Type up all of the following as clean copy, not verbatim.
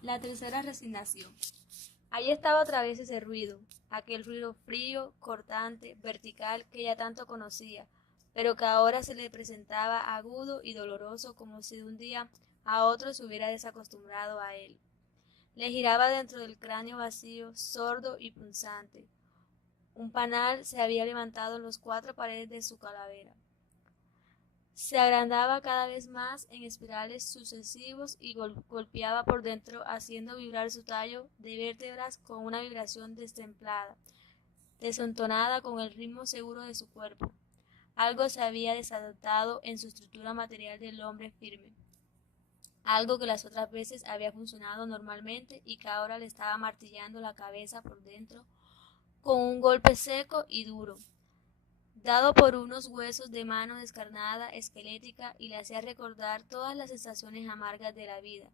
La tercera resignación. Allí estaba otra vez ese ruido, aquel ruido frío, cortante, vertical que ella tanto conocía, pero que ahora se le presentaba agudo y doloroso como si de un día a otro se hubiera desacostumbrado a él. Le giraba dentro del cráneo vacío, sordo y punzante. Un panal se había levantado en las cuatro paredes de su calavera. Se agrandaba cada vez más en espirales sucesivos y golpeaba por dentro, haciendo vibrar su tallo de vértebras con una vibración destemplada, desentonada con el ritmo seguro de su cuerpo. Algo se había desadaptado en su estructura material del hombre firme, algo que las otras veces había funcionado normalmente y que ahora le estaba martillando la cabeza por dentro con un golpe seco y duro, dado por unos huesos de mano descarnada, esquelética, y le hacía recordar todas las sensaciones amargas de la vida.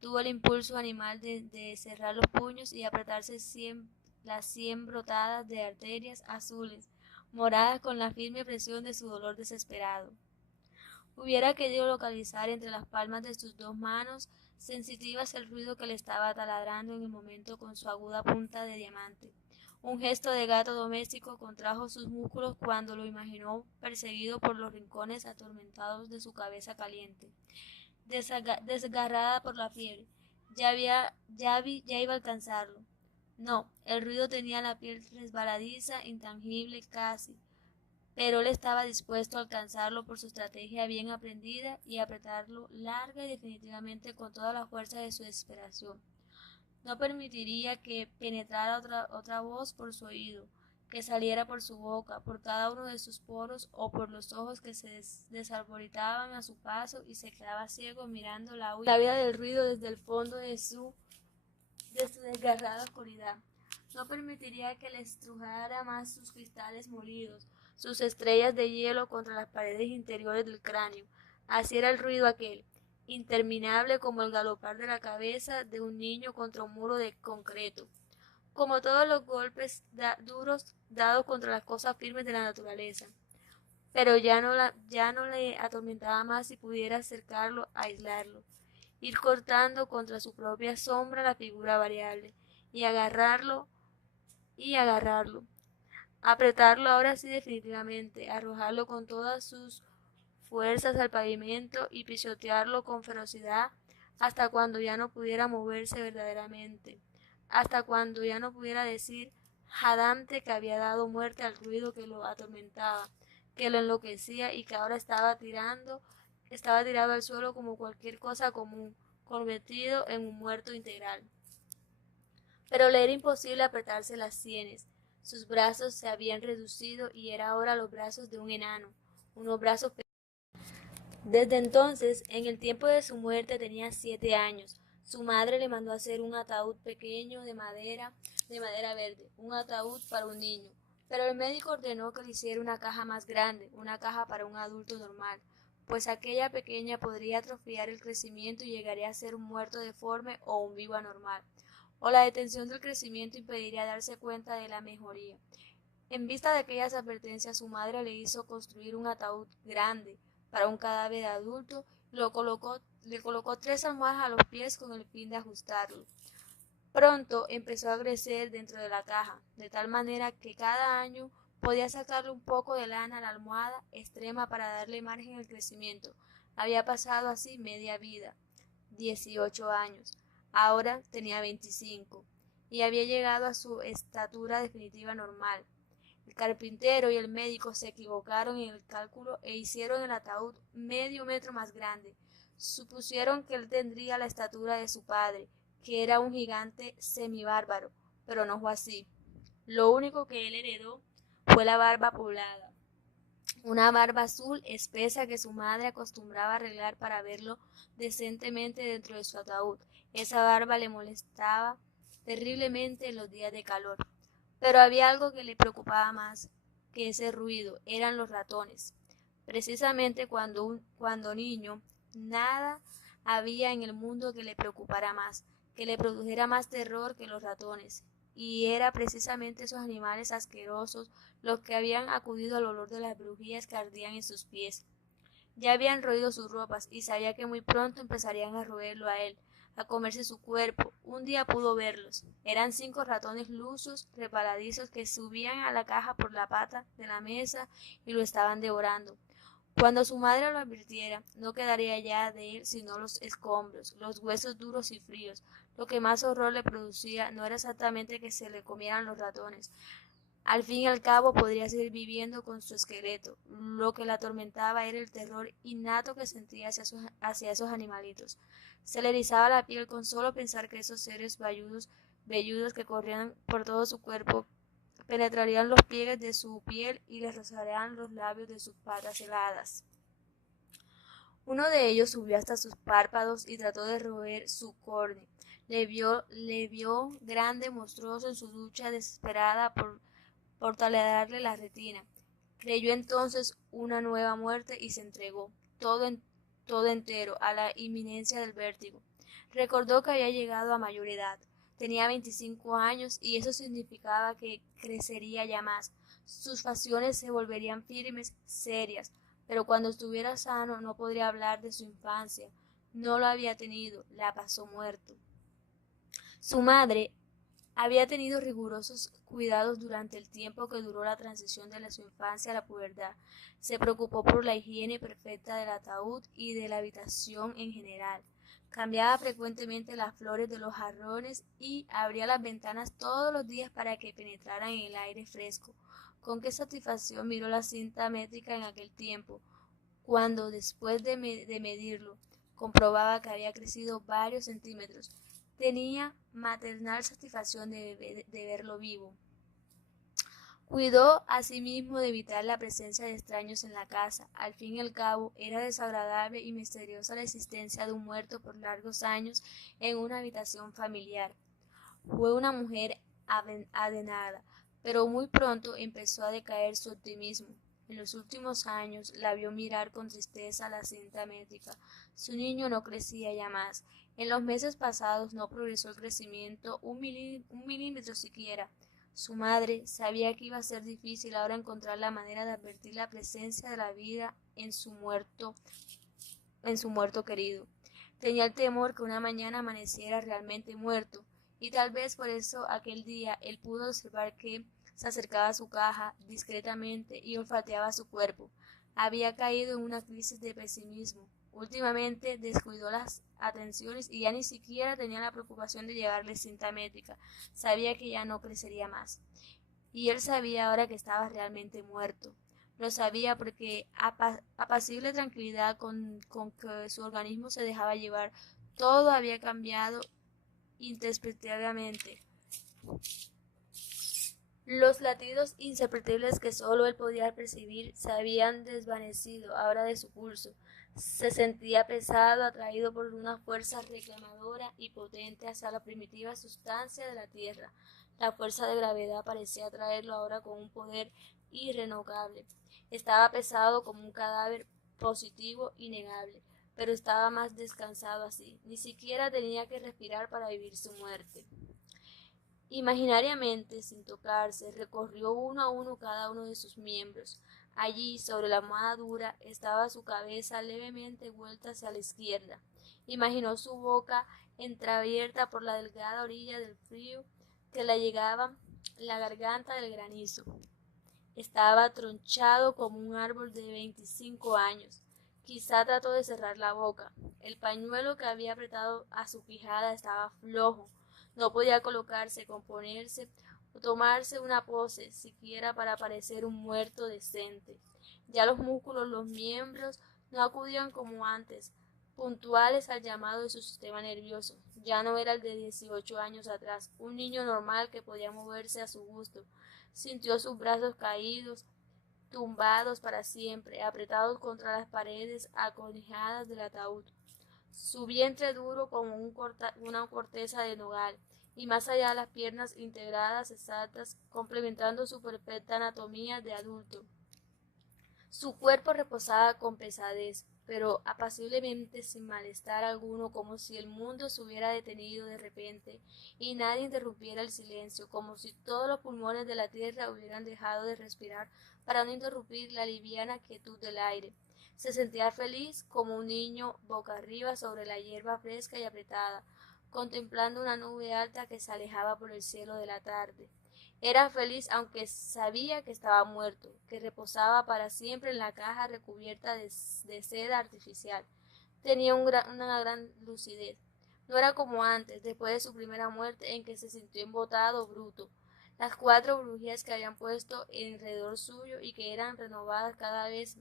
Tuvo el impulso animal de cerrar los puños y apretarse las 100 brotadas de arterias azules, moradas con la firme presión de su dolor desesperado. Hubiera querido localizar entre las palmas de sus dos manos sensitivas el ruido que le estaba taladrando en el momento con su aguda punta de diamante. Un gesto de gato doméstico contrajo sus músculos cuando lo imaginó perseguido por los rincones atormentados de su cabeza caliente, desgarrada por la fiebre. Ya iba a alcanzarlo. No, el ruido tenía la piel resbaladiza, intangible casi, pero él estaba dispuesto a alcanzarlo por su estrategia bien aprendida y apretarlo larga y definitivamente con toda la fuerza de su desesperación. No permitiría que penetrara otra voz por su oído, que saliera por su boca, por cada uno de sus poros o por los ojos que se desalboritaban a su paso y se quedaba ciego mirando la vida del ruido desde el fondo de su desgarrada oscuridad. No permitiría que le estrujara más sus cristales molidos, sus estrellas de hielo contra las paredes interiores del cráneo. Así era el ruido aquel, interminable como el galopar de la cabeza de un niño contra un muro de concreto, como todos los golpes duros dados contra las cosas firmes de la naturaleza. Pero ya no le atormentaba más si pudiera acercarlo, aislarlo, ir cortando contra su propia sombra la figura variable, y agarrarlo, apretarlo ahora sí definitivamente, arrojarlo con todas sus fuerzas al pavimento y pisotearlo con ferocidad hasta cuando ya no pudiera moverse verdaderamente, hasta cuando ya no pudiera decir jadante que había dado muerte al ruido que lo atormentaba, que lo enloquecía y que ahora estaba tirado al suelo como cualquier cosa común, convertido en un muerto integral. Pero le era imposible apretarse las sienes. Sus brazos se habían reducido y eran ahora los brazos de un enano, unos brazos. Desde entonces, en el tiempo de su muerte, tenía 7 años. Su madre le mandó hacer un ataúd pequeño de madera verde, un ataúd para un niño. Pero el médico ordenó que le hiciera una caja más grande, una caja para un adulto normal, pues aquella pequeña podría atrofiar el crecimiento y llegaría a ser un muerto deforme o un vivo anormal, o la detención del crecimiento impediría darse cuenta de la mejoría. En vista de aquellas advertencias, su madre le hizo construir un ataúd grande para un cadáver adulto y le colocó 3 almohadas a los pies con el fin de ajustarlo. Pronto empezó a crecer dentro de la caja, de tal manera que cada año podía sacarle un poco de lana a la almohada extrema para darle margen al crecimiento. Había pasado así media vida, 18 años. Ahora tenía 25 y había llegado a su estatura definitiva normal. El carpintero y el médico se equivocaron en el cálculo e hicieron el ataúd medio metro más grande. Supusieron que él tendría la estatura de su padre, que era un gigante semibárbaro, pero no fue así. Lo único que él heredó fue la barba poblada, una barba azul espesa que su madre acostumbraba arreglar para verlo decentemente dentro de su ataúd. Esa barba le molestaba terriblemente en los días de calor. Pero había algo que le preocupaba más que ese ruido, eran los ratones. Precisamente cuando niño, nada había en el mundo que le preocupara más, que le produjera más terror que los ratones. Y era precisamente esos animales asquerosos los que habían acudido al olor de las bujías que ardían en sus pies. Ya habían roído sus ropas y sabía que muy pronto empezarían a roerlo a él, a comerse su cuerpo. Un día pudo verlos. Eran 5 ratones lusos, resbaladizos, que subían a la caja por la pata de la mesa y lo estaban devorando. Cuando su madre lo advirtiera, no quedaría ya de él sino los escombros, los huesos duros y fríos. Lo que más horror le producía no era exactamente que se le comieran los ratones. Al fin y al cabo podría seguir viviendo con su esqueleto. Lo que la atormentaba era el terror innato que sentía hacia esos animalitos. Se le erizaba la piel con solo pensar que esos seres velludos que corrían por todo su cuerpo penetrarían los pliegues de su piel y le rozarían los labios de sus patas heladas. Uno de ellos subió hasta sus párpados y trató de roer su córnea. Le vio grande, monstruoso en su lucha desesperada por taladrarle la retina. Creyó entonces una nueva muerte y se entregó, todo entero, a la inminencia del vértigo. Recordó que había llegado a mayor edad. Tenía 25 años y eso significaba que crecería ya más. Sus facciones se volverían firmes, serias, pero cuando estuviera sano no podría hablar de su infancia. No lo había tenido, la pasó muerto. Su madre había tenido rigurosos cuidados durante el tiempo que duró la transición de su infancia a la pubertad. Se preocupó por la higiene perfecta del ataúd y de la habitación en general. Cambiaba frecuentemente las flores de los jarrones y abría las ventanas todos los días para que penetraran en el aire fresco. Con qué satisfacción miró la cinta métrica en aquel tiempo, cuando, después de medirlo, comprobaba que había crecido varios centímetros. Tenía maternal satisfacción de verlo vivo. Cuidó asimismo de evitar la presencia de extraños en la casa. Al fin y al cabo, era desagradable y misteriosa la existencia de un muerto por largos años en una habitación familiar. Fue una mujer adenada, pero muy pronto empezó a decaer su optimismo. En los últimos años la vio mirar con tristeza la cinta métrica. Su niño no crecía ya más. En los meses pasados no progresó el crecimiento un milímetro siquiera. Su madre sabía que iba a ser difícil ahora encontrar la manera de advertir la presencia de la vida en su muerto querido. Tenía el temor que una mañana amaneciera realmente muerto, y tal vez por eso aquel día él pudo observar que se acercaba a su caja discretamente y olfateaba su cuerpo. Había caído en una crisis de pesimismo. Últimamente descuidó las atenciones y ya ni siquiera tenía la preocupación de llevarle cinta métrica. Sabía que ya no crecería más. Y él sabía ahora que estaba realmente muerto. Lo sabía porque apacible tranquilidad con que su organismo se dejaba llevar, todo había cambiado indescriptiblemente. Los latidos imperceptibles que solo él podía percibir se habían desvanecido ahora de su pulso. Se sentía pesado, atraído por una fuerza reclamadora y potente hacia la primitiva sustancia de la tierra. La fuerza de gravedad parecía atraerlo ahora con un poder irrevocable. Estaba pesado como un cadáver, positivo, innegable, pero estaba más descansado así. Ni siquiera tenía que respirar para vivir su muerte. Imaginariamente, sin tocarse, recorrió uno a uno cada uno de sus miembros. Allí, sobre la almohada dura, estaba su cabeza levemente vuelta hacia la izquierda. Imaginó su boca entreabierta por la delgada orilla del frío que le llegaba la garganta del granizo. Estaba tronchado como un árbol de 25 años. Quizá trató de cerrar la boca. El pañuelo que había apretado a su quijada estaba flojo. No podía colocarse, componerse o tomarse una pose, siquiera para parecer un muerto decente. Ya los músculos, los miembros, no acudían como antes, puntuales al llamado de su sistema nervioso. Ya no era el de 18 años atrás, un niño normal que podía moverse a su gusto. Sintió sus brazos caídos, tumbados para siempre, apretados contra las paredes aconijadas del ataúd. Su vientre duro como una corteza de nogal, y más allá las piernas integradas, exactas, complementando su perfecta anatomía de adulto. Su cuerpo reposaba con pesadez, pero apaciblemente, sin malestar alguno, como si el mundo se hubiera detenido de repente y nadie interrumpiera el silencio, como si todos los pulmones de la tierra hubieran dejado de respirar para no interrumpir la liviana quietud del aire. Se sentía feliz como un niño boca arriba sobre la hierba fresca y apretada, contemplando una nube alta que se alejaba por el cielo de la tarde. Era feliz aunque sabía que estaba muerto, que reposaba para siempre en la caja recubierta de seda artificial. Tenía una gran lucidez. No era como antes, después de su primera muerte, en que se sintió embotado, bruto. Las 4 bujías que habían puesto alrededor suyo y que eran renovadas cada vez,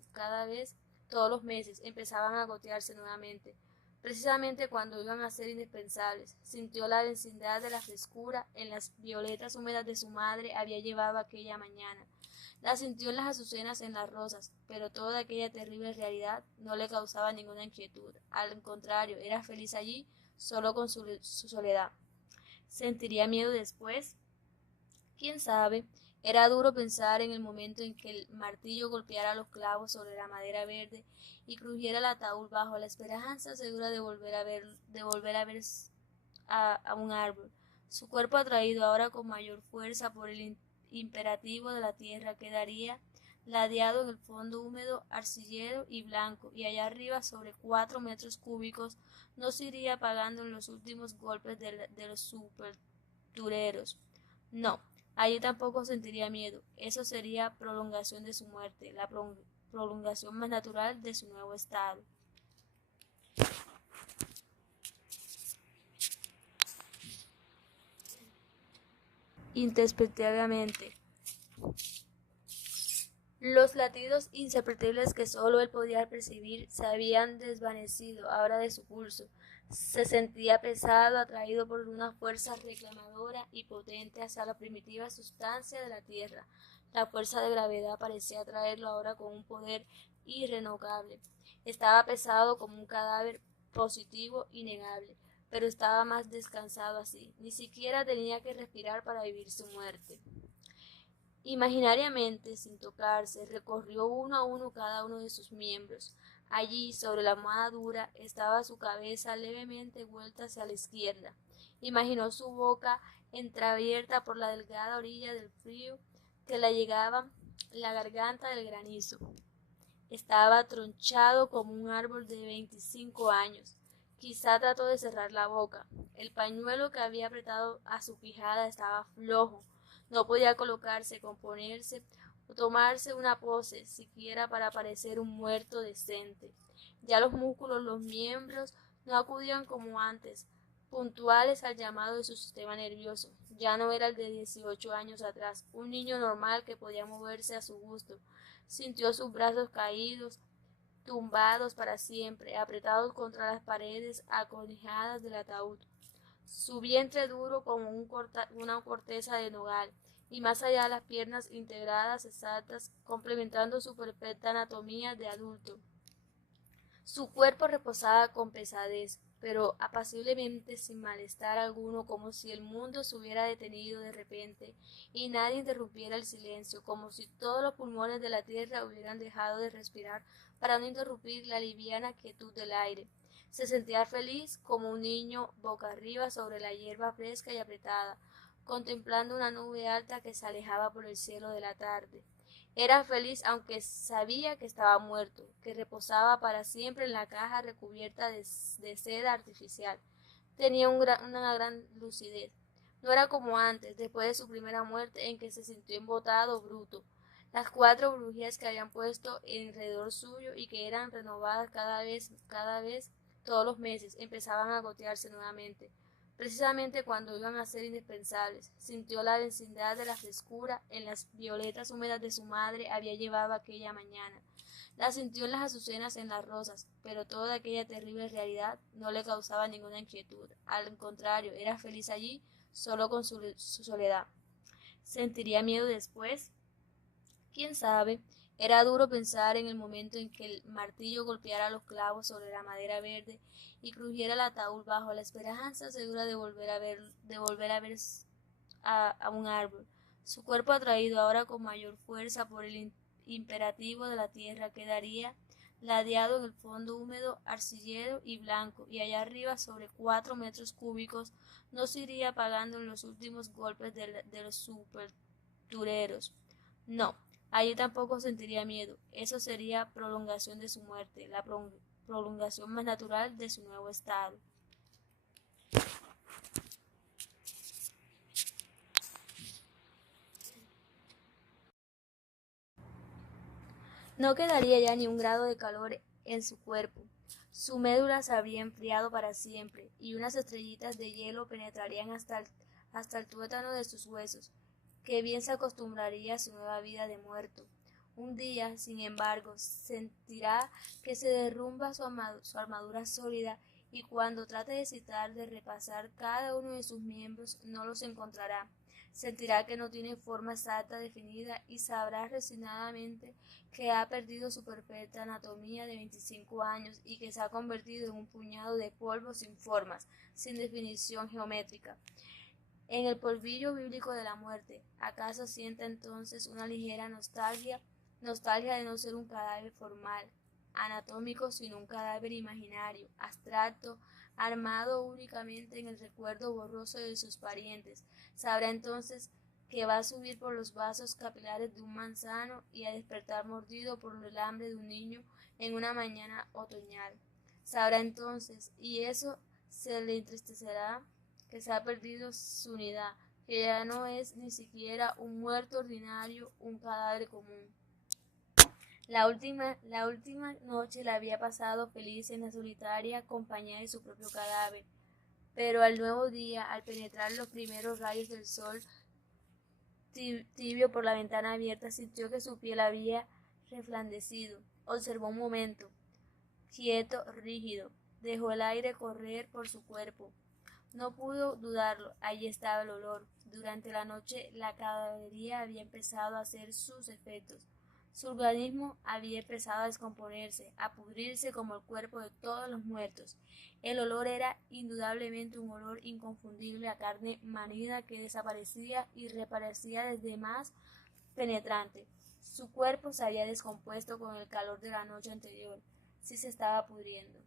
todos los meses, empezaban a gotearse nuevamente. Precisamente cuando iban a ser indispensables, sintió la densidad de la frescura en las violetas húmedas de su madre había llevado aquella mañana. La sintió en las azucenas, en las rosas, pero toda aquella terrible realidad no le causaba ninguna inquietud. Al contrario, era feliz allí, solo con su soledad. ¿Sentiría miedo después? ¿Quién sabe? Era duro pensar en el momento en que el martillo golpeara los clavos sobre la madera verde y crujiera el ataúd bajo la esperanza segura de volver a ver a un árbol. Su cuerpo atraído ahora con mayor fuerza por el imperativo de la tierra quedaría ladeado en el fondo húmedo, arcillero y blanco, y allá arriba, sobre 4 metros cúbicos, no se iría apagando en los últimos golpes de los supertureros. No, allí tampoco sentiría miedo. Eso sería prolongación de su muerte, la prolongación más natural de su nuevo estado. Introspectivamente, los latidos imperceptibles que sólo él podía percibir se habían desvanecido ahora de su pulso. Se sentía pesado, atraído por una fuerza reclamadora y potente hacia la primitiva sustancia de la tierra. La fuerza de gravedad parecía atraerlo ahora con un poder irrevocable. Estaba pesado como un cadáver, positivo, innegable, pero estaba más descansado así. Ni siquiera tenía que respirar para vivir su muerte. Imaginariamente, sin tocarse, recorrió uno a uno cada uno de sus miembros. Allí, sobre la almohada dura, estaba su cabeza levemente vuelta hacia la izquierda. Imaginó su boca entreabierta por la delgada orilla del frío que le llegaba la garganta del granizo. Estaba tronchado como un árbol de 25 años. Quizá trató de cerrar la boca. El pañuelo que había apretado a su quijada estaba flojo. No podía colocarse, componerse o tomarse una pose, siquiera para parecer un muerto decente. Ya los músculos, los miembros, no acudían como antes, puntuales al llamado de su sistema nervioso. Ya no era el de 18 años atrás, un niño normal que podía moverse a su gusto. Sintió sus brazos caídos, tumbados para siempre, apretados contra las paredes aconijadas del ataúd, su vientre duro como una corteza de nogal, y más allá las piernas integradas, exactas, complementando su perfecta anatomía de adulto. Su cuerpo reposaba con pesadez, pero apaciblemente, sin malestar alguno, como si el mundo se hubiera detenido de repente y nadie interrumpiera el silencio, como si todos los pulmones de la tierra hubieran dejado de respirar para no interrumpir la liviana quietud del aire. Se sentía feliz como un niño boca arriba sobre la hierba fresca y apretada, contemplando una nube alta que se alejaba por el cielo de la tarde. Era feliz aunque sabía que estaba muerto, que reposaba para siempre en la caja recubierta de seda artificial. Tenía una gran lucidez. No era como antes, después de su primera muerte, en que se sintió embotado, bruto. Las 4 bujías que habían puesto alrededor suyo y que eran renovadas cada vez, todos los meses, empezaban a gotearse nuevamente. Precisamente cuando iban a ser indispensables, sintió la densidad de la frescura en las violetas húmedas de su madre había llevado aquella mañana. La sintió en las azucenas, en las rosas, pero toda aquella terrible realidad no le causaba ninguna inquietud. Al contrario, era feliz allí, solo con su soledad. ¿Sentiría miedo después? ¿Quién sabe? Era duro pensar en el momento en que el martillo golpeara los clavos sobre la madera verde y crujiera el ataúd bajo la esperanza segura de volver a ver a un árbol. Su cuerpo atraído ahora con mayor fuerza por el imperativo de la tierra quedaría ladeado en el fondo húmedo, arcillero y blanco, y allá arriba, sobre 4 metros cúbicos, no se iría apagando en los últimos golpes de los supertureros. No, Allí tampoco sentiría miedo. Eso sería prolongación de su muerte, la prolongación más natural de su nuevo estado. No quedaría ya ni un grado de calor en su cuerpo. Su médula se habría enfriado para siempre, y unas estrellitas de hielo penetrarían hasta el tuétano de sus huesos, que bien se acostumbraría a su nueva vida de muerto. Un día, sin embargo, sentirá que se derrumba su armadura sólida, y cuando trate de citar de repasar cada uno de sus miembros, no los encontrará. Sentirá que no tiene forma exacta definida y sabrá resignadamente que ha perdido su perfecta anatomía de 25 años y que se ha convertido en un puñado de polvo sin formas, sin definición geométrica. En el polvillo bíblico de la muerte, ¿acaso sienta entonces una ligera nostalgia de no ser un cadáver formal, anatómico, sino un cadáver imaginario, abstracto, armado únicamente en el recuerdo borroso de sus parientes? Sabrá entonces que va a subir por los vasos capilares de un manzano y a despertar mordido por el hambre de un niño en una mañana otoñal. Sabrá entonces, y eso se le entristecerá, que se ha perdido su unidad, que ya no es ni siquiera un muerto ordinario, un cadáver común. La última noche la había pasado feliz en la solitaria compañía de su propio cadáver, pero al nuevo día, al penetrar los primeros rayos del sol tibio por la ventana abierta, sintió que su piel había reflandecido. Observó un momento, quieto, rígido, dejó el aire correr por su cuerpo. No pudo dudarlo, allí estaba el olor. Durante la noche la cadavería había empezado a hacer sus efectos. Su organismo había empezado a descomponerse, a pudrirse como el cuerpo de todos los muertos. El olor era indudablemente un olor inconfundible a carne manida que desaparecía y reaparecía desde más penetrante. Su cuerpo se había descompuesto con el calor de la noche anterior. Sí se estaba pudriendo.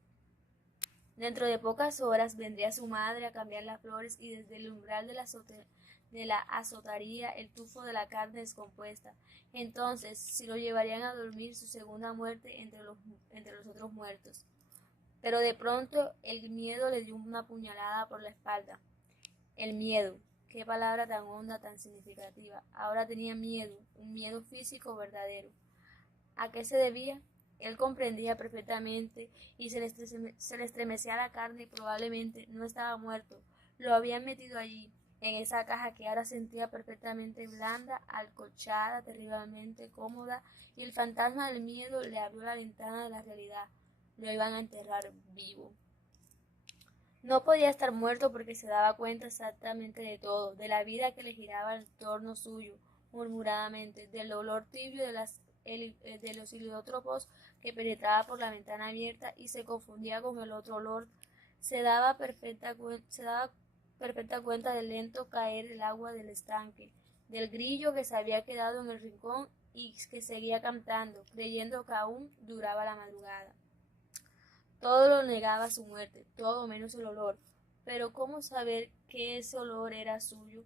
Dentro de pocas horas vendría su madre a cambiar las flores y desde el umbral de la azotaría el tufo de la carne descompuesta. Entonces, si lo llevarían a dormir su segunda muerte entre los otros muertos. Pero de pronto el miedo le dio una puñalada por la espalda. El miedo, qué palabra tan honda, tan significativa. Ahora tenía miedo, un miedo físico verdadero. ¿A qué se debía? Él comprendía perfectamente y se le estremecía la carne y probablemente no estaba muerto. Lo habían metido allí, en esa caja que ahora sentía perfectamente blanda, alcolchada, terriblemente cómoda, y el fantasma del miedo le abrió la ventana de la realidad. Lo iban a enterrar vivo. No podía estar muerto porque se daba cuenta exactamente de todo, de la vida que le giraba en torno suyo, murmuradamente, del olor tibio de los heliotropos que penetraba por la ventana abierta y se confundía con el otro olor. Se daba perfecta cuenta del lento caer del agua del estanque, del grillo que se había quedado en el rincón y que seguía cantando, creyendo que aún duraba la madrugada. Todo lo negaba su muerte, todo menos el olor. Pero ¿cómo saber que ese olor era suyo?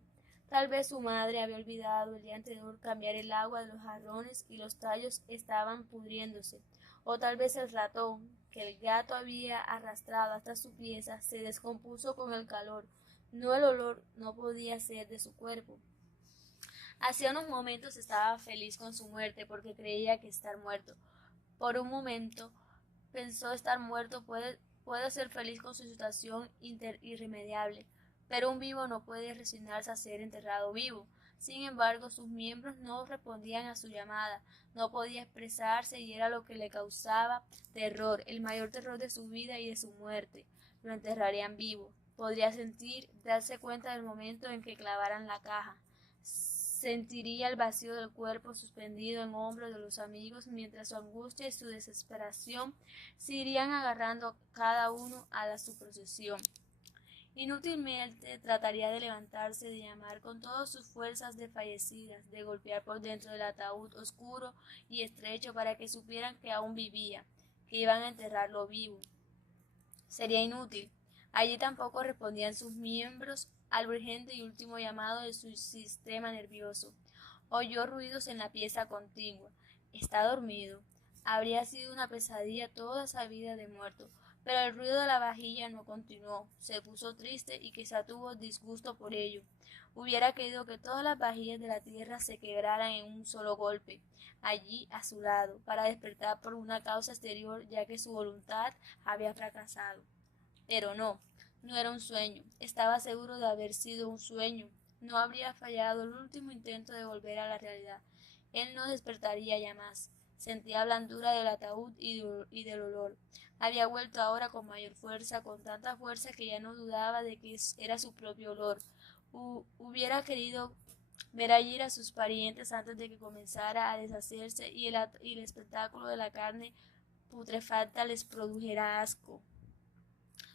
Tal vez su madre había olvidado el día anterior cambiar el agua de los jarrones y los tallos estaban pudriéndose. O tal vez el ratón, que el gato había arrastrado hasta su pieza, se descompuso con el calor. No, el olor no podía ser de su cuerpo. Hacía unos momentos estaba feliz con su muerte porque creía que estar muerto. Por un momento pensó estar muerto puede ser feliz con su situación irremediable, pero un vivo no puede resignarse a ser enterrado vivo. Sin embargo, sus miembros no respondían a su llamada, no podía expresarse y era lo que le causaba terror, el mayor terror de su vida y de su muerte. Lo enterrarían vivo. Podría darse cuenta del momento en que clavaran la caja. Sentiría el vacío del cuerpo suspendido en hombros de los amigos mientras su angustia y su desesperación se irían agarrando cada uno a su procesión. Inútilmente trataría de levantarse, de llamar con todas sus fuerzas desfallecidas, de golpear por dentro del ataúd oscuro y estrecho para que supieran que aún vivía, que iban a enterrarlo vivo. Sería inútil. Allí tampoco respondían sus miembros al urgente y último llamado de su sistema nervioso. Oyó ruidos en la pieza contigua. Está dormido. Habría sido una pesadilla toda esa vida de muerto, pero el ruido de la vajilla no continuó. Se puso triste y quizá tuvo disgusto por ello. Hubiera querido que todas las vajillas de la tierra se quebraran en un solo golpe, allí a su lado, para despertar por una causa exterior, ya que su voluntad había fracasado. Pero no, no era un sueño. Estaba seguro de haber sido un sueño. No habría fallado el último intento de volver a la realidad. Él no despertaría ya más. Sentía blandura del ataúd y del olor. Había vuelto ahora con mayor fuerza, con tanta fuerza que ya no dudaba de que era su propio olor. Hubiera querido ver allí a sus parientes antes de que comenzara a deshacerse y el espectáculo de la carne putrefacta les produjera asco.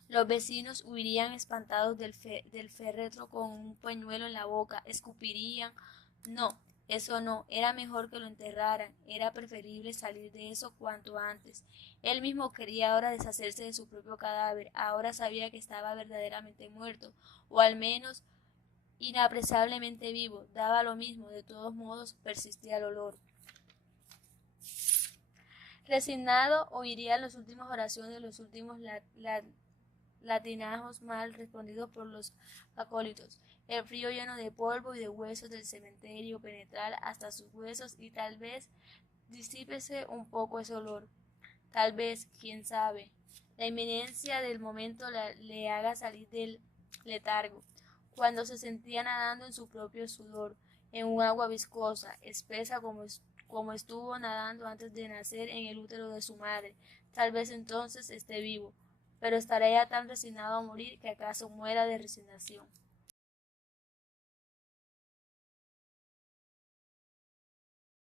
Los vecinos huirían espantados del féretro con un pañuelo en la boca, escupirían. No, eso no, era mejor que lo enterraran, era preferible salir de eso cuanto antes. Él mismo quería ahora deshacerse de su propio cadáver, ahora sabía que estaba verdaderamente muerto, o al menos inapresablemente vivo, daba lo mismo, de todos modos persistía el olor. Resignado, oiría las últimas oraciones, los últimos latinajos mal respondidos por los acólitos. El frío lleno de polvo y de huesos del cementerio penetrar hasta sus huesos y tal vez disípese un poco ese olor. Tal vez, quién sabe, la inminencia del momento le haga salir del letargo, cuando se sentía nadando en su propio sudor, en un agua viscosa, espesa como estuvo nadando antes de nacer en el útero de su madre. Tal vez entonces esté vivo, pero estará ya tan resignado a morir que acaso muera de resignación.